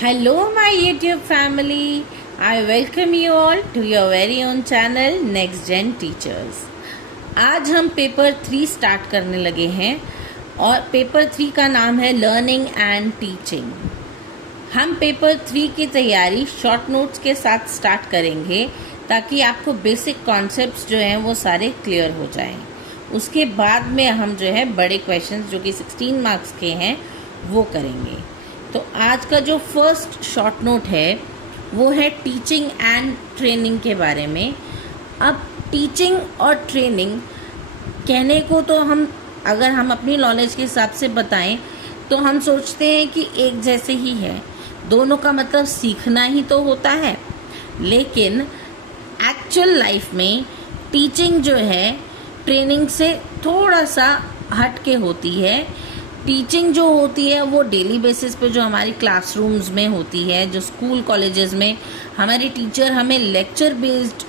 Hello, my YouTube family. I welcome you all to your very own channel Next Gen Teachers. आज हम paper 3 start करने लगे हैं और पेपर 3 का नाम है लर्निंग एंड टीचिंग। हम पेपर 3 की तैयारी शॉर्ट नोट्स के साथ स्टार्ट करेंगे ताकि आपको बेसिक कॉन्सेप्ट्स जो हैं वो सारे क्लियर हो जाएं। उसके बाद में हम जो है बड़े क्वेश्चंस जो कि 16 मार्क्स के हैं वो करेंगे। तो आज का जो फर्स्ट शॉर्ट नोट है वो है टीचिंग एंड ट्रेनिंग के बारे में। अब टीचिंग और ट्रेनिंग कहने को तो अगर हम अपनी नॉलेज के हिसाब से बताएं तो हम सोचते हैं कि एक जैसे ही है, दोनों का मतलब सीखना ही तो होता है। लेकिन एक्चुअल लाइफ में टीचिंग जो है ट्रेनिंग से थोड़ा सा हट के होती है। टीचिंग जो होती है वो डेली बेसिस पे जो हमारी क्लासरूम्स में होती है, जो स्कूल कॉलेजेस में हमारे टीचर हमें लेक्चर बेस्ड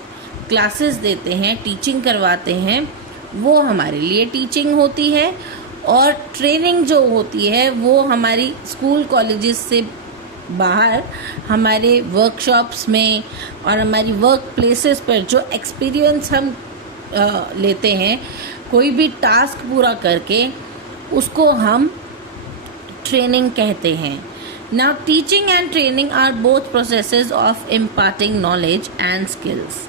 क्लासेस देते हैं, टीचिंग करवाते हैं, वो हमारे लिए टीचिंग होती है। और ट्रेनिंग जो होती है वो हमारी स्कूल कॉलेजेस से बाहर हमारे वर्कशॉप्स में और हमारी वर्क प्लेसेस पर जो एक्सपीरियंस हम लेते हैं कोई भी टास्क पूरा करके, उसको हम ट्रेनिंग कहते हैं। Now teaching and training are both processes of imparting knowledge and skills.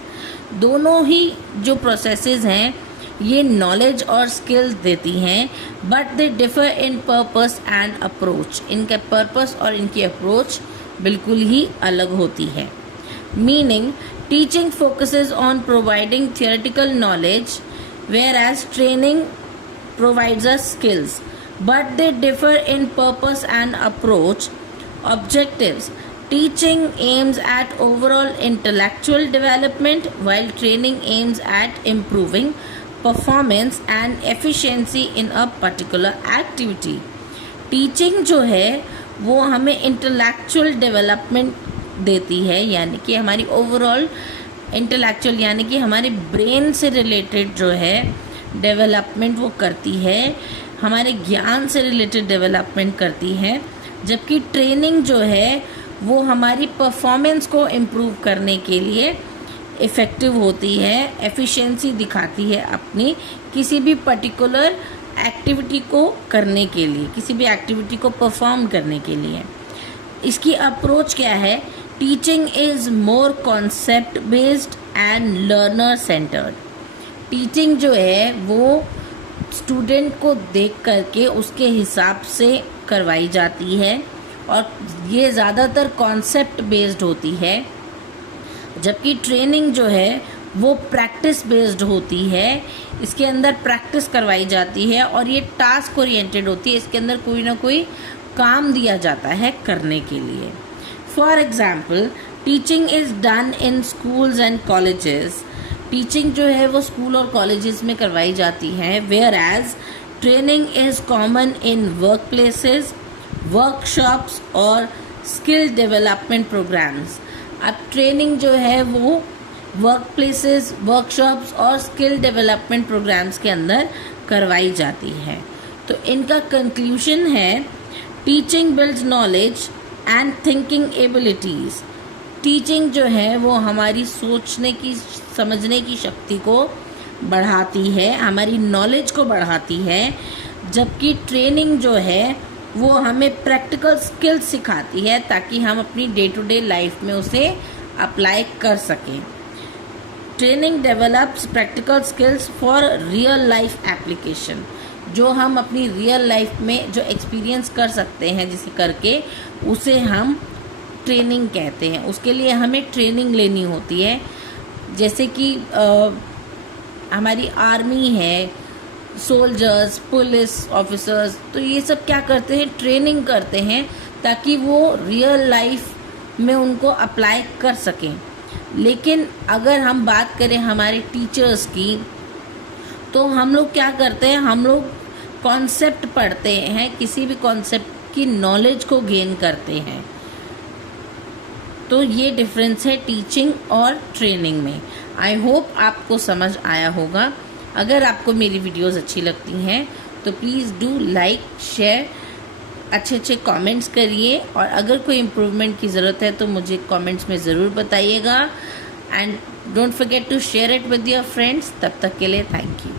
दोनों ही जो प्रोसेसेस हैं ये नॉलेज और स्किल्स देती हैं, but they differ in purpose and approach. इनका पर्पस और इनकी अप्रोच बिल्कुल ही अलग होती है। Meaning teaching focuses on providing theoretical knowledge whereas training provides us skills, but they differ in purpose and approach. Objectives: teaching aims at overall intellectual development while training aims at improving performance and efficiency in a particular activity. Teaching जो है वो हमें intellectual development देती है, यानी कि हमारी overall intellectual यानी कि हमारे ब्रेन से रिलेटेड जो है डेवलपमेंट वो करती है, हमारे ज्ञान से रिलेटेड डेवलपमेंट करती है। जबकि ट्रेनिंग जो है वो हमारी परफॉर्मेंस को इम्प्रूव करने के लिए इफ़ेक्टिव होती है, एफिशिएंसी दिखाती है अपनी किसी भी पर्टिकुलर एक्टिविटी को करने के लिए, किसी भी एक्टिविटी को परफॉर्म करने के लिए। इसकी अप्रोच क्या है? Teaching is more concept based and learner centred. Teaching जो है वो स्टूडेंट को देख करके उसके हिसाब से करवाई जाती है और ये ज़्यादातर कॉन्सेप्ट बेस्ड होती है। जबकि ट्रेनिंग जो है वो प्रैक्टिस बेस्ड होती है। इसके अंदर प्रैक्टिस करवाई जाती है और ये टास्क ओरिएंटेड होती है। इसके अंदर कोई ना कोई काम दिया जाता है करने के लिए। For example teaching is done in schools and colleges. Teaching जो है वो स्कूल और कॉलेजेस में करवाई जाती है, whereas training is common in work places, workshops और स्किल डेवलपमेंट प्रोग्राम्स। अब ट्रेनिंग जो है वो वर्क प्लेसेस, वर्कशॉप्स और स्किल डेवलपमेंट प्रोग्राम्स के अंदर करवाई जाती है। तो इनका कंक्लूजन है teaching builds knowledge and thinking abilities. Teaching जो है वो हमारी सोचने की, समझने की शक्ति को बढ़ाती है, हमारी नॉलेज को बढ़ाती है। जबकि ट्रेनिंग जो है वो हमें प्रैक्टिकल स्किल्स सिखाती है ताकि हम अपनी डे टू डे लाइफ में उसे अप्लाई कर सकें। Training develops practical skills for real life application. जो हम अपनी रियल लाइफ में जो एक्सपीरियंस कर सकते हैं जिसे करके, उसे हम ट्रेनिंग कहते हैं। उसके लिए हमें ट्रेनिंग लेनी होती है। जैसे कि हमारी आर्मी है, सोल्जर्स, पुलिस ऑफिसर्स, तो ये सब क्या करते हैं? ट्रेनिंग करते हैं ताकि वो रियल लाइफ में उनको अप्लाई कर सकें। लेकिन अगर हम बात करें हमारे टीचर्स की, तो हम लोग क्या करते हैं? हम लोग कॉन्सेप्ट पढ़ते हैं, किसी भी कॉन्सेप्ट की नॉलेज को गेन करते हैं। तो ये डिफरेंस है टीचिंग और ट्रेनिंग में। आई होप आपको समझ आया होगा। अगर आपको मेरी वीडियोस अच्छी लगती हैं तो प्लीज़ डू लाइक, शेयर अच्छे अच्छे कमेंट्स करिए, और अगर कोई इम्प्रूवमेंट की ज़रूरत है तो मुझे कमेंट्स में ज़रूर बताइएगा। And don't forget to share it with your friends. तब तक के लिए थैंक यू।